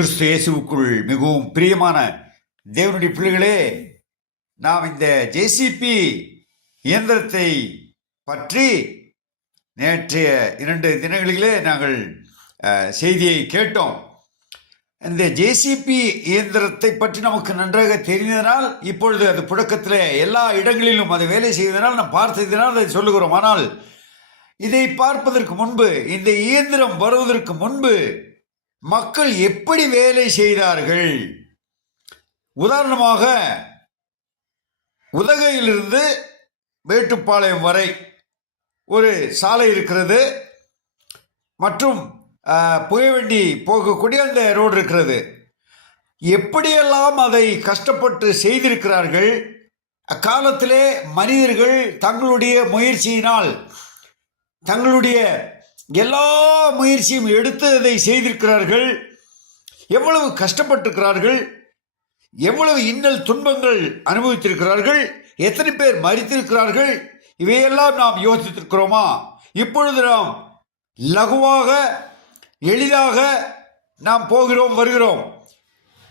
கிறிஸ்து இயேசுவுக்குள் மிகவும் பிரியமான தேவனுடைய பிள்ளைகளே, நாம் இந்த ஜேசிபி இயந்திரத்தை பற்றி நேற்றைய 2 தினங்களிலே நாங்கள் செய்தியை கேட்டோம். இந்த ஜேசிபி இயந்திரத்தை பற்றி நமக்கு நன்றாக தெரிந்ததனால் இப்பொழுது அது புழக்கத்தில் எல்லா இடங்களிலும் அது வேலை செய்வதனால் நாம் பார்த்ததினால் அதை சொல்லுகிறோம். ஆனால் இதை பார்ப்பதற்கு முன்பு, இந்த இயந்திரம் வருவதற்கு முன்பு மக்கள் எப்படி வேலை செய்தார்கள்? உதாரணமாக, உதகையிலிருந்து மேட்டுப்பாளையம் வரை ஒரு சாலை இருக்கிறது மற்றும் புகைவண்டி போகக்கூடிய அந்த ரோடு இருக்கிறது. எப்படியெல்லாம் அதை கஷ்டப்பட்டு செய்திருக்கிறார்கள். அக்காலத்திலே மனிதர்கள் தங்களுடைய முயற்சியினால் தங்களுடைய எல்லா முயற்சியும் எடுத்து அதை செய்திருக்கிறார்கள். எவ்வளவு கஷ்டப்பட்டிருக்கிறார்கள், எவ்வளவு இன்னல் துன்பங்கள் அனுபவித்திருக்கிறார்கள், எத்தனை பேர் மரித்திருக்கிறார்கள். இவையெல்லாம் நாம் யோசித்திருக்கிறோமா? இப்பொழுது நாம் லகுவாக எளிதாக நாம் போகிறோம் வருகிறோம்.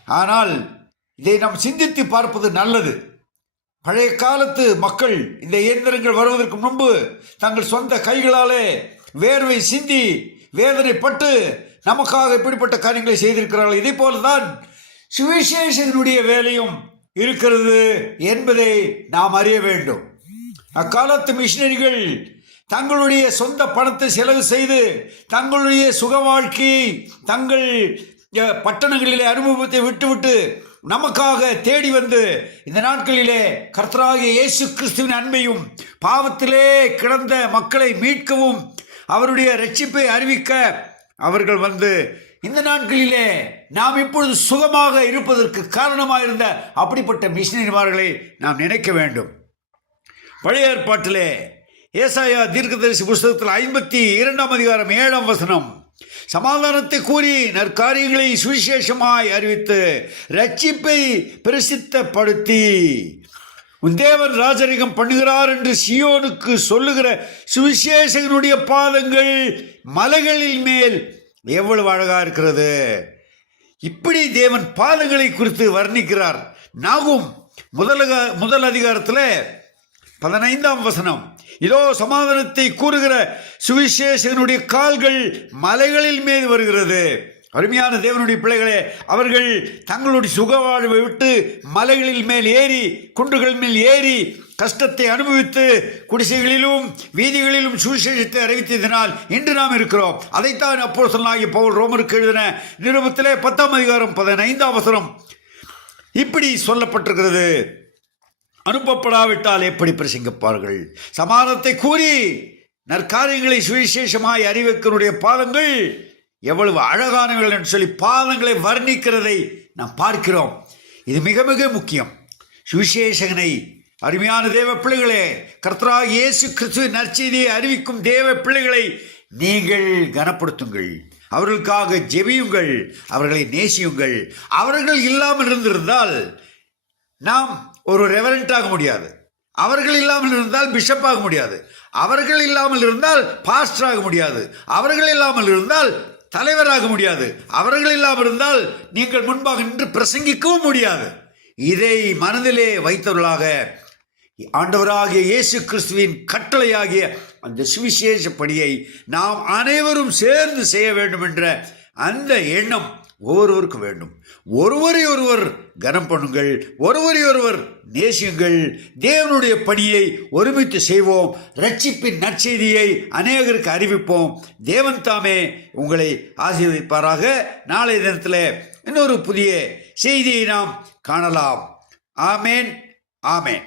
ஆனால் இதை நாம் சிந்தித்து பார்ப்பது நல்லது. பழைய காலத்து மக்கள் இந்த இயந்திரங்கள் வருவதற்கு முன்பு தங்கள் சொந்த கைகளாலே வேர்வை சிந்தி வேதனைப்பட்டு நமக்காக இப்படிப்பட்ட காரியங்களை செய்திருக்கிறார்கள். இதே போலதான் சுவிசேஷனுடைய வேலையும் இருக்கிறது என்பதை நாம் அறிய வேண்டும். அக்காலத்து மிஷினரிகள் தங்களுடைய சொந்த பணத்தை செலவு செய்து தங்களுடைய சுக வாழ்க்கையை தங்கள் பட்டணங்களிலே அனுபவத்தை விட்டுவிட்டு நமக்காக தேடி வந்து இந்த நாட்களிலே கர்த்தராகிய இயேசு கிறிஸ்துவின் அன்பையும் பாவத்திலே கிடந்த மக்களை மீட்கவும் அவருடைய ரட்சிப்பை அறிவிக்க அவர்கள் வந்து இந்த நாட்களிலே நாம் இப்பொழுது சுகமாக இருப்பதற்கு காரணமாக இருந்த அப்படிப்பட்ட மிஷினரிமார்களை நாம் நினைக்க வேண்டும். பழைய ஏற்பாட்டிலே ஏசாயா தீர்க்கதரிசி புஸ்தகத்தில் 52ஆம் அதிகாரம் 7ஆம் வசனம், சமாதானத்தை கூறி நற்காரியங்களை சுவிசேஷமாய் அறிவித்து ரட்சிப்பை பிரசித்தப்படுத்தி உன் தேவன் ராஜரிகம் பண்ணுகிறார் என்று சியோனுக்கு சொல்லுகிற சுவிசேஷகனுடைய பாதங்கள் மலைகளின் மேல் எவ்வளவு அழகா இருக்கிறது. இப்படி தேவன் பாதங்களை குறித்து வர்ணிக்கிறார். நாகும் முதல் அதிகாரத்தில் 15ஆம் வசனம், இதோ சமாதானத்தை கூறுகிற சுவிசேஷகனுடைய கால்கள் மலைகளில் மேல் வருகிறது. அருமையான தேவனுடைய பிள்ளைகளே, அவர்கள் தங்களுடைய சுகவாழ்வை விட்டு மலைகளில் மேல் ஏறி குன்றுகள் மேல் ஏறி கஷ்டத்தை அனுபவித்து குடிசைகளிலும் வீதிகளிலும் சுவிசேஷத்தை அறிவித்ததினால் இன்று நாம் இருக்கிறோம். அதைத்தான் அப்போஸ்தலனாகிய பவுல் ரோமருக்கு எழுதின நிருபத்திலே 10ஆம் அதிகாரம் 15ஆம் வசனம் இப்படி சொல்லப்பட்டிருக்கிறது. அனுப்பப்படாவிட்டால் எப்படி பிரசங்கிப்பார்கள்? சமாதானத்தை கூறி நற்காரியங்களை சுவிசேஷமாய் அறிவிக்கனுடைய பாதங்கள் எவ்வளவு அழகானவர்கள் என்று சொல்லி பாதங்களை வர்ணிக்கிறதை நாம் பார்க்கிறோம். இது மிக மிக முக்கியம். சுவிசேஷகனை, அருமையான தேவ பிள்ளைகளே, கர்த்தராகிய இயேசு கிறிஸ்துவின் நற்செய்தியை அறிவிக்கும் தேவ பிள்ளைகளை நீங்கள் கனப்படுத்துங்கள், அவர்களுக்காக ஜெபியுங்கள், அவர்களை நேசியுங்கள். அவர்கள் இல்லாமல் இருந்திருந்தால் நாம் ஒரு ரெவரண்ட் ஆக முடியாது. அவர்கள் இல்லாமல் இருந்தால் பிஷப் ஆக முடியாது. அவர்கள் இல்லாமல் இருந்தால் பாஸ்டர் ஆக முடியாது. அவர்கள் இல்லாமல் இருந்தால் தலைவராக முடியாது. அவர்கள் இல்லாமல் இருந்தால் நீங்கள் முன்பாக நின்று பிரசங்கிக்கவும் முடியாது. இதை மனதிலே வைத்தவர்களாக ஆண்டவராகிய இயேசு கிறிஸ்துவின் கட்டளையாகிய அந்த சுவிசேஷ பணியை நாம் அனைவரும் சேர்ந்து செய்ய வேண்டும் என்ற அந்த எண்ணம் ஒவ்வொருவருக்கும் வேண்டும். ஒருவரை ஒருவர் கனம் பண்ணுங்கள், ஒருவரை ஒருவர் நேசியுங்கள். தேவனுடைய பணியை ஒருமித்து செய்வோம். ரட்சிப்பின் நற்செய்தியை அநேகருக்கு அறிவிப்போம். தேவன் தாமே உங்களை ஆசீர்வதிப்பாராக. நாளைய தினத்தில் இன்னொரு புதிய செய்தியை நாம் காணலாம். ஆமேன், ஆமேன்.